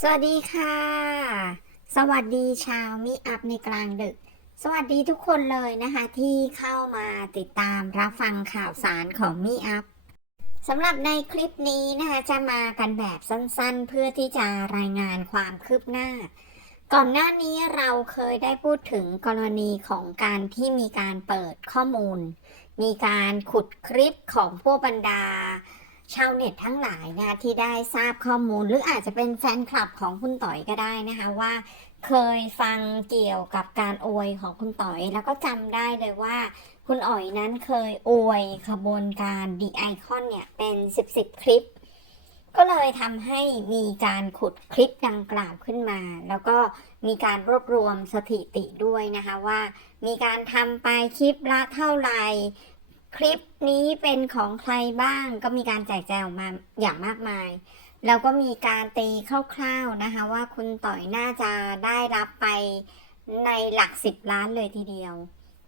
สวัสดีค่ะ สวัสดีชาวมิอัพในกลางดึก สวัสดีทุกคนเลยนะคะ ที่เข้ามาติดตามรับฟังข่าวสารของมิอัพสำหรับในคลิปนี้นะคะจะมากันแบบสั้นๆ เพื่อที่จะรายงานความคืบหน้า ก่อนหน้านี้เราเคยได้พูดถึงกรณีของการที่มีการเปิดข้อมูล มีการขุดคลิปของพวกบรรดา ชาวเน็ตทั้งหลายนะที่ได้ทราบข้อมูล หรืออาจจะเป็นแฟนคลับของคุณต่อยก็ได้นะคะว่า เคยฟังเกี่ยวกับการอวยของคุณต่อย แล้วก็จำได้เลยว่า คุณอ๋อยนั้นเคยอวยขบวนการดีไอคอนเนี่ยเป็น10บสคลิป ก็เลยทำให้มีการขุดคลิปดังกล่าวขึ้นมา แล้วก็มีการรวบรวมสถิติด้วยนะคะว่า มีการทำไปคลิปละเท่าไหร่ คลิปนี้เป็นของใครบ้างก็มีการแจกแจงออกมาอย่างมากมาย แล้วก็มีการตีคร่าวๆนะคะ ว่าคุณต่อยน่าจะได้รับไปในหลักสิบล้านเลยทีเดียว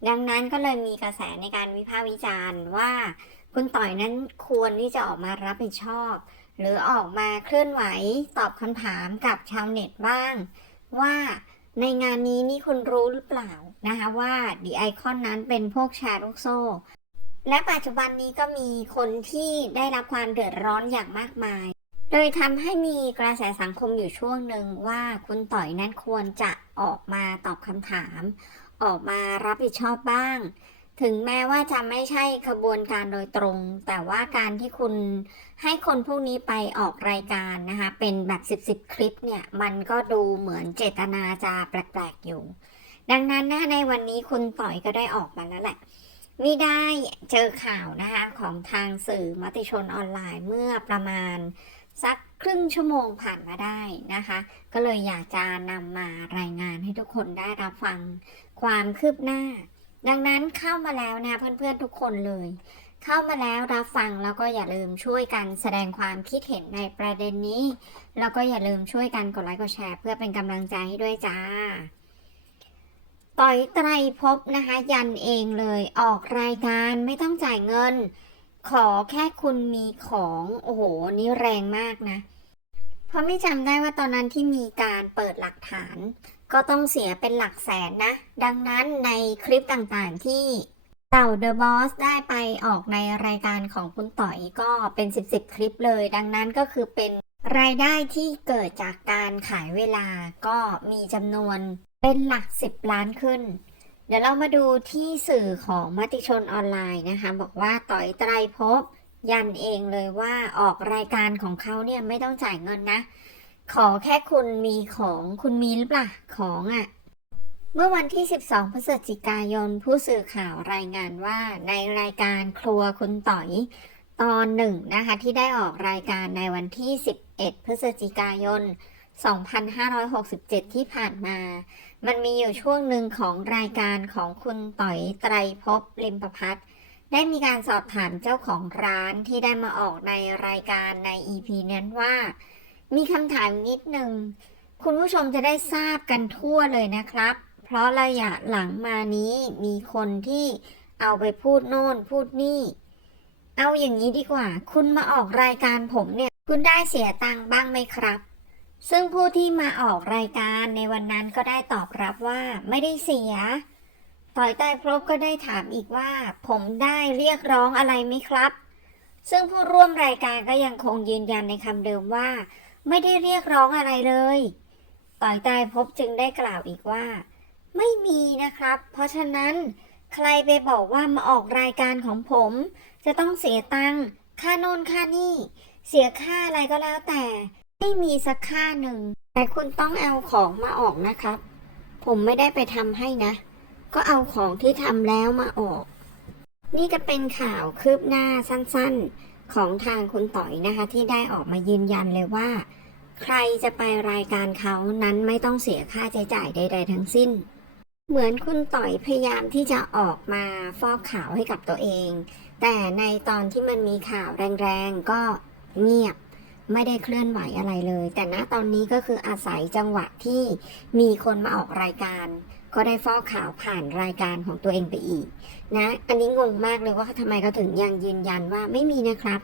ดังนั้นก็เลยมีกระแสในการวิพากษ์วิจารณ์ว่า คุณต่อยนั้นควรที่จะออกมารับผิดชอบ หรือออกมาเคลื่อนไหวตอบคำถามกับชาวเน็ตบ้าง ว่าในงานนี้นี่คุณรู้หรือเปล่านะคะว่าดีไอคอนนั้นเป็นพวกแชร์ลูกโซ่ และปัจจุบันนี้ก็มีคนที่ได้รับความเดือดร้อนอย่างมากมาย โดยทำให้มีกระแสสังคมอยู่ช่วงหนึ่งว่าคุณต่อยนั้นควรจะออกมาตอบคำถาม ออกมารับผิดชอบบ้าง ถึงแม้ว่าจะไม่ใช่ขบวนการโดยตรง แต่ว่าการที่คุณให้คนพวกนี้ไปออกรายการนะคะ เป็นแบบ10บๆคลิปเนี่ย มันก็ดูเหมือนเจตนาจะแปลกๆอยู่ ดังนั้นนะในวันนี้คุณต่อยก็ได้ออกมาแล้วแหละ มีได้เจอข่าวนะคะของทางสื่อมติชนออนไลน์เมื่อประมาณสักครึ่งชั่วโมงผ่านมาได้นะคะ ก็เลยอยากจะนำมารายงานให้ทุกคนได้รับฟังความคืบหน้า ดังนั้นเข้ามาแล้วนะเพื่อนๆทุกคนเลย เข้ามาแล้วรับฟังแล้วก็อย่าลืมช่วยกันแสดงความคิดเห็นในประเด็นนี้ แล้วก็อย่าลืมช่วยกันกดไลค์กดแชร์ เพื่อเป็นกำลังใจให้ด้วยจ้า ต่อยไตรภพนะคะ ยันเองเลยออกรายการไม่ต้องจ่ายเงิน ขอแค่คุณมีของ โอ้โห นี่แรงมากนะ เพราะไม่จำได้ว่าตอนนั้นที่มีการเปิดหลักฐาน ก็ต้องเสียเป็นหลักแสนนะ ดังนั้นในคลิปต่างๆที่เต่าเดอะบอสได้ไปออกในรายการของคุณต่อยก็เป็น10บสคลิปเลย ดังนั้นก็คือเป็นรายได้ที่เกิดจากการขายเวลาก็มีจำนวน เป็นหลัก 10 ล้านขึ้น เดี๋ยวเรามาดูที่สื่อของมติชนออนไลน์นะคะ บอกว่าต่อยไตรภพยันเองเลยว่าออกรายการของเขาเนี่ยไม่ต้องจ่ายเงินนะ ขอแค่คุณมีของคุณมีหรือเปล่าของอะ่ะ เมื่อวันที่ 12 พฤศจิกายน ผู้สื่อข่าวรายงานว่าในรายการครัวคุณต่อยตอนหนึ่งนะคะที่ได้ออกรายการในวันที่ 11 พฤศจิกายน 2567 ที่ผ่านมา มันมีอยู่ช่วงหนึ่งของรายการของคุณต่อยไตรภพลิมประพัฒน์ได้มีการสอบถามเจ้าของร้านที่ได้มาออกในรายการใน EP นั้นว่า มีคำถามนิดหนึ่ง คุณผู้ชมจะได้ทราบกันทั่วเลยนะครับ เพราะระยะหลังมานี้มีคนที่เอาไปพูดโน่นพูดนี่ เอาอย่างนี้ดีกว่า คุณมาออกรายการผมเนี่ย คุณได้เสียตังค์บ้างไหมครับ ซึ่งผู้ที่มาออกรายการในวันนั้นก็ได้ตอบรับว่าไม่ได้เสีย ต่อยใต้พรบก็ได้ถามอีกว่า ผมได้เรียกร้องอะไรไหมครับ ซึ่งผู้ร่วมรายการก็ยังคงยืนยันในคำเดิมว่า ไม่ได้เรียกร้องอะไรเลย ต่อยใต้พบจึงได้กล่าวอีกว่า ไม่มีนะครับ เพราะฉะนั้น ใครไปบอกว่ามาออกรายการของผม จะต้องเสียตังค์ค่าโน่นค่านี่ เสียค่าอะไรก็แล้วแต่ ไม่มีสักค่าหนึ่ง แต่คุณต้องเอาของมาออกนะครับ ผมไม่ได้ไปทำให้นะ ก็เอาของที่ทำแล้วมาออก นี่จะเป็นข่าวคืบหน้าสั้นๆ ของทางคุณต่อยนะคะ ที่ได้ออกมายืนยันเลยว่า ใครจะไปรายการเขานั้นไม่ต้องเสียค่าใช้จ่ายใด ๆ ทั้งสิ้น เหมือนคุณต่อยพยายามที่จะออกมาฟอกข่าวให้กับตัวเอง แต่ในตอนที่มันมีข่าวแรงๆก็เงียบ ไม่ได้เคลื่อนไหวอะไรเลย แต่ณตอนนี้ก็คืออาศัยจังหวะที่มีคนมาออกรายการ ก็ได้ฟอกข่าวผ่านรายการของตัวเองไปอีก นะ อันนี้งงมากเลยว่าทำไมเขาถึงยังยืนยันว่าไม่มีนะครับ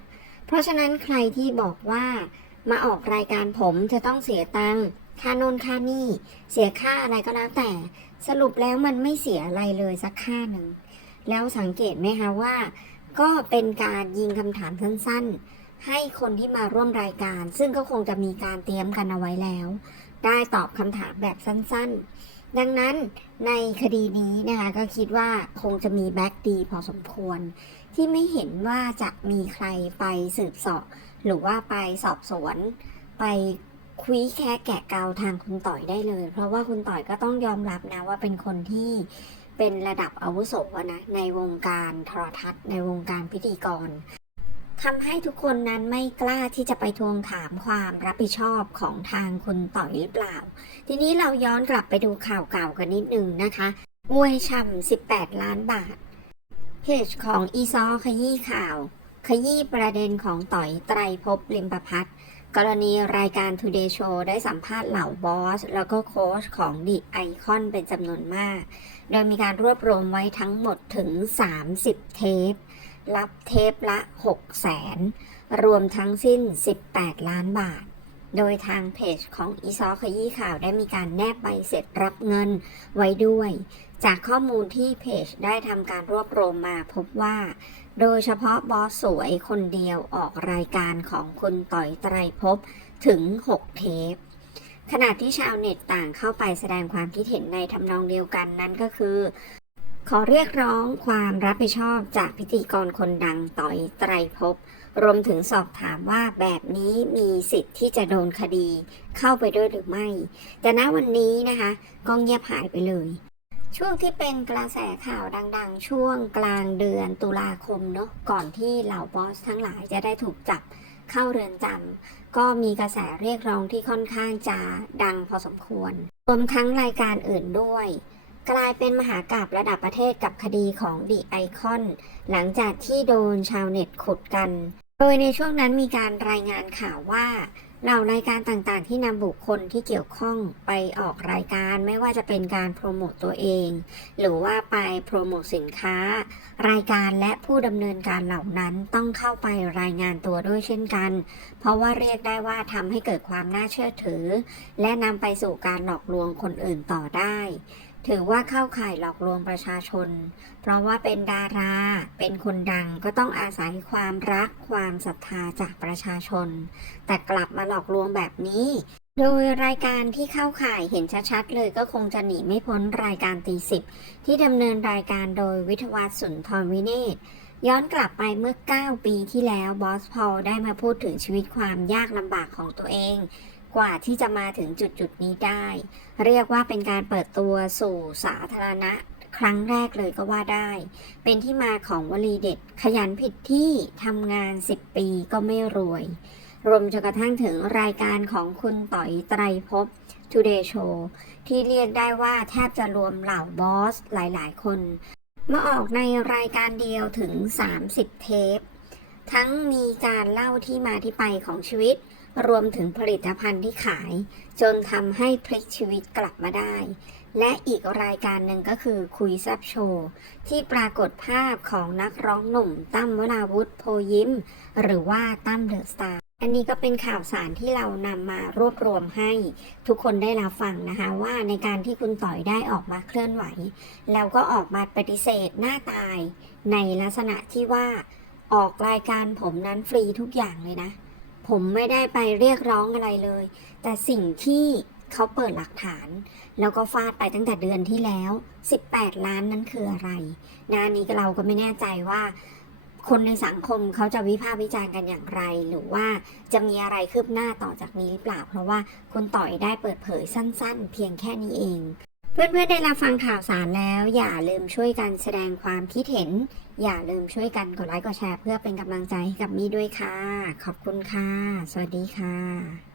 เพราะฉะนั้นใครที่บอกว่ามาออกรายการผมจะต้องเสียตังค์ค่านนค่านี่เสียค่าอะไรก็แล้วแต่ สรุปแล้วมันไม่เสียอะไรเลยสักค่าหนึ่ง แล้วสังเกตไหมคะว่า ก็เป็นการยิงคำถามสั้นๆ ให้คนที่มาร่วมรายการ ซึ่งก็คงจะมีการเตรียมกันเอาไว้แล้ว ได้ตอบคำถามแบบสั้นๆ ดังนั้นในคดีนี้นะคะก็คิดว่าคงจะมีแบ็กดีพอสมควร ที่ไม่เห็นว่าจะมีใครไปสืบสอบหรือว่าไปสอบสวน ไปคุยแค่แกะเกาทางคุณต่อยได้เลย เพราะว่าคุณต่อยก็ต้องยอมรับนะว่าเป็นคนที่เป็นระดับอาวุโสนะในวงการโทรทัศน์ ในวงการพิธีกร ทำให้ทุกคนนั้นไม่กล้าที่จะไปทวงถามความรับผิดชอบของทางคุณต่อยหรือเปล่า ทีนี้เราย้อนกลับไปดูข่าวเก่ากันนิดนึงนะคะมวยช่ำ18 ล้านบาท เพจของอีซอขยี้ข่าว ขยี้ประเด็นของต่อยไตรภพลิมประพัฒน์กรณีรายการ Today Show ได้สัมภาษณ์เหล่าบอส แล้วก็โค้ชของดิไอคอนเป็นจำนวนมาก โดยมีการรวบรวมไว้ทั้งหมดถึง 30 เทป รับเทปละ 6 แสน รวมทั้งสิ้น 18 ล้านบาท โดยทางเพจของอีซอขยี้ข่าวได้มีการแนบใบเสร็จรับเงินไว้ด้วย จากข้อมูลที่เพจได้ทำการรวบรวมมาพบว่า โดยเฉพาะบอสสวยคนเดียวออกรายการของคุณต่อยไตรภพถึง 6 เทปขณะที่ชาวเน็ตต่างเข้าไปแสดงความคิดเห็นในทำนองเดียวกันนั่นก็คือ ขอเรียกร้องความรับผิดชอบจากพิธีกรคนดังต่อยไตรภพรวมถึงสอบถามว่าแบบนี้มีสิทธิ์ที่จะโดนคดีเข้าไปด้วยหรือไม่ แต่ณวันนี้นะคะก็เงียบหายไปเลย ช่วงที่เป็นกระแสข่าวดังๆ ช่วงกลางเดือนตุลาคมเนาะก่อนที่เหล่าบอสทั้งหลายจะได้ถูกจับเข้าเรือนจำก็มีกระแสเรียกร้องที่ค่อนข้างจะดังพอสมควรรวมทั้งรายการอื่นด้วย กลายเป็นมหากาบระดับประเทศกับคดีของดีไอคอนหลังจากที่โดนชาวเน็ตขุดกัน โดยในช่วงนั้นมีการรายงานข่าวว่าเหล่ารายการต่างๆ ที่นำบุคคลที่เกี่ยวข้องไปออกรายการไม่ว่าจะเป็นการโปรโมตตัวเอง หรือว่าไปโปรโมทสินค้า รายการและผู้ดำเนินการเหล่านั้นต้องเข้าไปรายงานตัวด้วยเช่นกัน เพราะว่าเรียกได้ว่าทำให้เกิดความน่าเชื่อถือ และนำไปสู่การหลอกลวงคนอื่นต่อได้ ถือว่าเข้าข่ายหลอกลวงประชาชน เพราะว่าเป็นดารา เป็นคนดังก็ต้องอาศัยความรักความศรัทธาจากประชาชน แต่กลับมาหลอกลวงแบบนี้ โดยรายการที่เข้าข่ายเห็นชัดๆเลยก็คงจะหนีไม่พ้นรายการตีสิบที่ดำเนินรายการโดยวิทวัฒสุนทรวิเนศย้อนกลับไปเมื่อ 9 ปีที่แล้วบอสพอลได้มาพูดถึงชีวิตความยากลำบากของตัวเอง กว่าที่จะมาถึงจุดจุดนี้ได้ เรียกว่าเป็นการเปิดตัวสู่สาธารณะครั้งแรกเลยก็ว่าได้ เป็นที่มาของวลีเด็ด ขยันผิดที่ทำงาน 10 ปีก็ไม่รวย รวมจนกระทั่งถึงรายการของคุณต่อยไตรภพ Today Show ที่เรียกได้ว่าแทบจะรวมเหล่าบอสหลาย ๆ คน มาออกในรายการเดียวถึง 30 เทป ทั้งมีการเล่าที่มาที่ไปของชีวิต รวมถึงผลิตภัณฑ์ที่ขาย จนทำให้พลิกชีวิตกลับมาได้ และอีกรายการหนึ่งก็คือคุยแซบโชว์ ที่ปรากฏภาพของนักร้องหนุ่มตั้มวราวุธโพยิ้ม หรือว่าตั้มเดอะสตาร์อันนี้ก็เป็นข่าวสารที่เรานำมารวบรวมให้ทุกคนได้รับฟังนะคะ ว่าในการที่คุณต่อยได้ออกมาเคลื่อนไหว แล้วก็ออกมาปฏิเสธหน้าตาย ในลักษณะที่ว่า ออกรายการผมนั้นฟรีทุกอย่างเลยนะ ผมไม่ได้ไปเรียกร้องอะไรเลย แต่สิ่งที่เขาเปิดหลักฐาน แล้วก็ฟาดไปตั้งแต่เดือนที่แล้ว 18 ล้านนั้นคืออะไรนะอันนี้เราก็ไม่แน่ใจว่าคนในสังคมเขาจะวิพากษ์วิจารณ์กันอย่างไร หรือว่าจะมีอะไรคืบหน้าต่อจากนี้หรือเปล่า เพราะว่าคุณต่อยได้เปิดเผยสั้น ๆ เพียงแค่นี้เอง เพื่อนๆได้รับฟังข่าวสารแล้ว อย่าลืมช่วยกันแสดงความคิดเห็น อย่าลืมช่วยกันกดไลค์กดแชร์ เพื่อเป็นกำลังใจให้กับมี่ด้วยค่ะ ขอบคุณค่ะ สวัสดีค่ะ